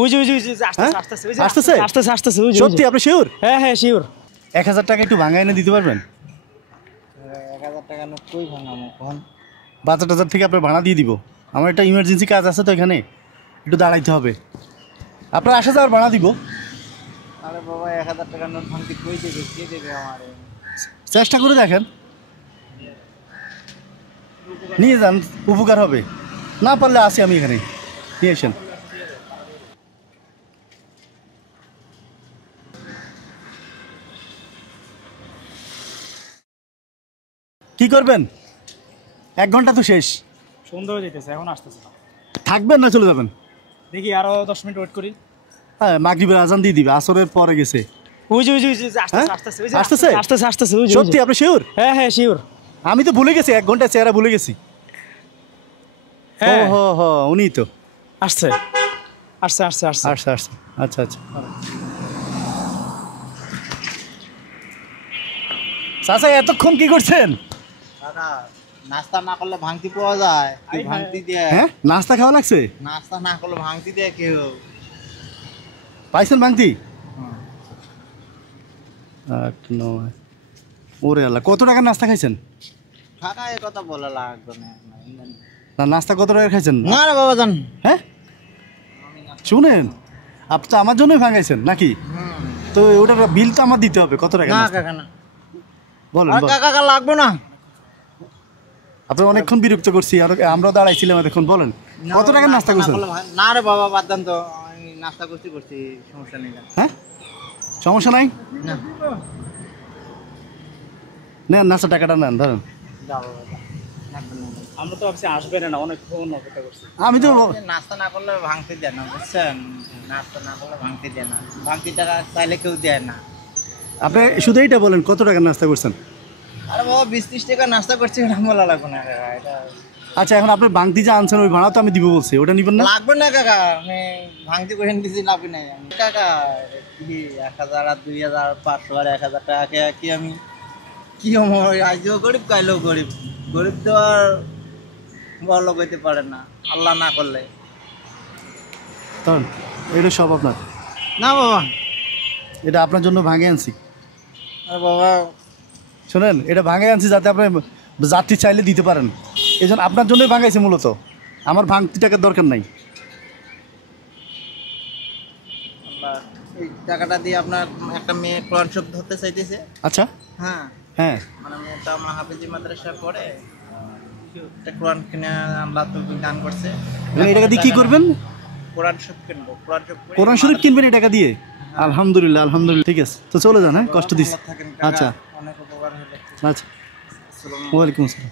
ওই যে আসতেছে সত্যি আপনি শিওর? হ্যাঁ শিওর। 1000 টাকা একটু ভাঙা এনে দিতে পারবেন? 1000 টাকা নোট কই ভাঙামো কোন? বাজার টাজার থেকে আপনার ভাড়া দিয়ে দিব। আমার একটা ইমার্জেন্সি কাজ আছে তো এখানে, একটু দাঁড়াইতে হবে। আপনার আসা যাওয়ার ভাড়া দিব। আরে বাবা 1000 টাকা নোট ভাঙতে কই দেবে, কে দেবে আমারে? চেষ্টা করে দেখেন, নিয়ে যান, উপকার হবে। না পারলে আসি আমি এখানে, নিয়ে আসেন। কি করবেন? 1 ঘন্টা তো শেষ। সন্ধ্যা হয়ে যেতেছে, এখন আসতেছে না। থাকবেন না চলে যাবেন? দেখি আরো 10 মিনিট ওয়েট করি। হ্যাঁ, মাগরিবের আজান দিয়ে দিবে, আসরের পরে গেছে। ওই যে আসতেছে। সত্যি আপনি শিওর? হ্যাঁ শিওর। আমি তো ভুলে গেছি, 1 ঘন্টা চেহারা ভুলে গেছি। হ্যাঁ উনি তো আসছে। আচ্ছা। চাচা এতক্ষণ কি করছেন? দাদা নাস্তা না করলে ভাঙতি পাওয়া যায়, কি ভাঙতি দেয়? হ্যাঁ, নাস্তা খাওয়া লাগছে? নাস্তা না করলে ভাঙতি দেয় কেউ? পাইছেন ভাঙতি? 8 9। ওরে আল্লাহ, কত টাকার নাস্তা খাইছেন? টাকা এই কথা বলা লাগবে না। না, নাস্তা কত টাকা খাইছেন? না রে বাবা জান। হ্যাঁ শুনেন, আপনি তো আমার জন্যই ভাঙাইছেন নাকি? তো ওটার বিল তো আমার দিতে হবে। কত টাকা? না কাকা না, বলেন। কাকা লাগবে না। আপনি অনেকক্ষণ বিরক্ত করছি, আর আমরা দাঁড়াইছিলাম এতক্ষণ। বলেন কত টাকার নাস্তা করছেন? না রে বাবা বাদ দেন তো, আমি নাস্তা করছি, সমস্যা নেই। হ্যাঁ সমস্যা নাই, না নেন নাস্তা টাকাটা নেন, ধরেন। আমরা তো ভাবছি আসবে না, অনেকক্ষণ অপেক্ষা করছি। আমি তো নাস্তা না করলে ভাঙতে দেয় না, বুঝছেন? নাস্তা না করলে ভাঙতে দেয় না, ভাঙতি টাকা চাইলে কেউ দেয় না। আপনি শুধু এইটা বলেন, কত টাকার নাস্তা করছেন? আরে বাবা 20-30 টাকা নাস্তা করছি, এটা বলা লাগবে না এটা। আচ্ছা, এখন আপনার ভাঙতি যা আনছেন ওই ভাড়া তো আমি দিব বলছি, ওটা নিবেন না? লাগবে না কাকা, আমি ভাঙতি করে দিছি, লাগবে না। কাকা কি 1000 আর 2000 500 আর 1000 টাকা কি আমি কি আজও গরিব কাইলেও গরিব তো আর বড় হইতে পারে না আল্লাহ না করলে। তখন এটা সব আপনার না বাবা, এটা আপনার জন্য ভাঙে আনছি। আরে বাবা শোনেন, এটা ভাঙে আনছি যাতে আপনি যাত্রী চাইলে দিতে পারেন, এই জন্য আপনার জন্যই ভাঙাইছি মূলত। আমার ভাঙতি টাকার দরকার নাই। এই টাকাটা দিয়ে আপনার একটা মেয়ে কোরআন শরীফ ধরতে চাইতেছে। আচ্ছা হ্যাঁ, মানে মেয়েটা আমার হাফেজি মাদ্রাসা পড়ে, একটা কোরআন কিনে আল্লাহ তো দান করছে। মানে এই টাকা দিয়ে কি করবেন? কোরআন শরীফ কিনবো, কোরআন শরীফ কিনবেন এই টাকা দিয়ে? আলহামদুলিল্লাহ। ঠিক আছে, তো চলে যান। হ্যাঁ, কষ্ট দিস। আচ্ছা অনেক উপকার হলো। আচ্ছা, ওয়ালাইকুম আসসালাম।